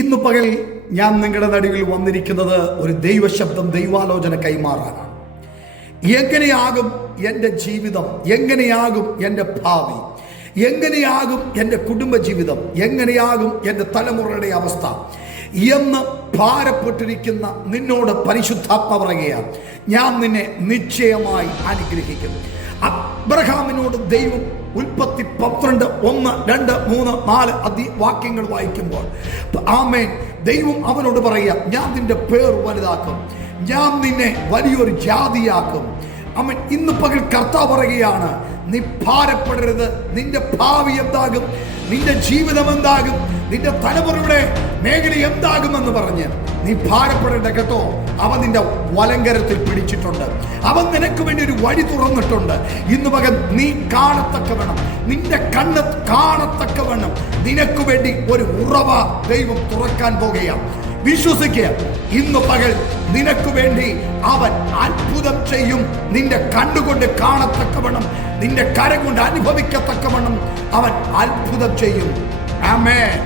ഇന്ന് പകൽ ഞാൻ നിങ്ങളുടെ നടുവിൽ വന്നിരിക്കുന്നത് ഒരു ദൈവശബ്ദം, ദൈവാലോചന കൈമാറാനാണ്. എങ്ങനെയാകും എൻ്റെ ജീവിതം, എങ്ങനെയാകും എൻ്റെ ഭാവി, എങ്ങനെയാകും എൻ്റെ കുടുംബജീവിതം, എങ്ങനെയാകും എൻ്റെ തലമുറയുടെ അവസ്ഥ എന്ന് ഭാരപ്പെട്ടിരിക്കുന്ന നിന്നോട് പരിശുദ്ധാത്മ പറയുകയാണ്, ഞാൻ നിന്നെ നിശ്ചയമായി അനുഗ്രഹിക്കും. അബ്രഹാമിനോട് ദൈവം ഉൽപ്പത്തി 12 1, 2, 3, 4 വാക്യങ്ങൾ വായിക്കുമ്പോൾ ആമേൻ, ദൈവം അവനോട് പറയുക, ഞാൻ നിന്റെ പേർ വലുതാക്കും, ഞാൻ നിന്നെ വലിയൊരു ജാതിയാക്കും. ആമേൻ. ഇന്ന് പകൽ കർത്താവ് പറയുകയാണ്, നീ ഭാരപ്പെടരുത്. നിന്റെ ഭാവി എന്താകും, നിന്റെ ജീവിതം എന്താകും, നിന്റെ തലമുറയുടെ മേഖല എന്താകുമെന്ന് പറഞ്ഞ് നീ ഭാരപ്പെടേണ്ട കേട്ടോ. അവൻ നിന്റെ വലങ്കരത്തിൽ പിടിച്ചിട്ടുണ്ട്. അവൻ നിനക്ക് വേണ്ടി ഒരു വഴി തുറന്നിട്ടുണ്ട്. ഇന്ന് പകൽ നീ കാണത്തക്ക വേണം, നിന്റെ കണ്ണ് കാണത്തക്ക വേണം, നിനക്ക് വേണ്ടി ഒരു ഉറവ ദൈവം തുറക്കാൻ പോകുകയാണ്. വിശ്വസിക്കുക, ഇന്ന് പകൽ നിനക്ക് വേണ്ടി അവൻ അത്ഭുതം ചെയ്യും. നിന്റെ കണ്ണുകൊണ്ട് കാണത്തക്കവണ്ണം, നിന്റെ കരം കൊണ്ട് അനുഭവിക്കത്തക്കവണ്ണം അവൻ അത്ഭുതം ചെയ്യും. ആമേൻ.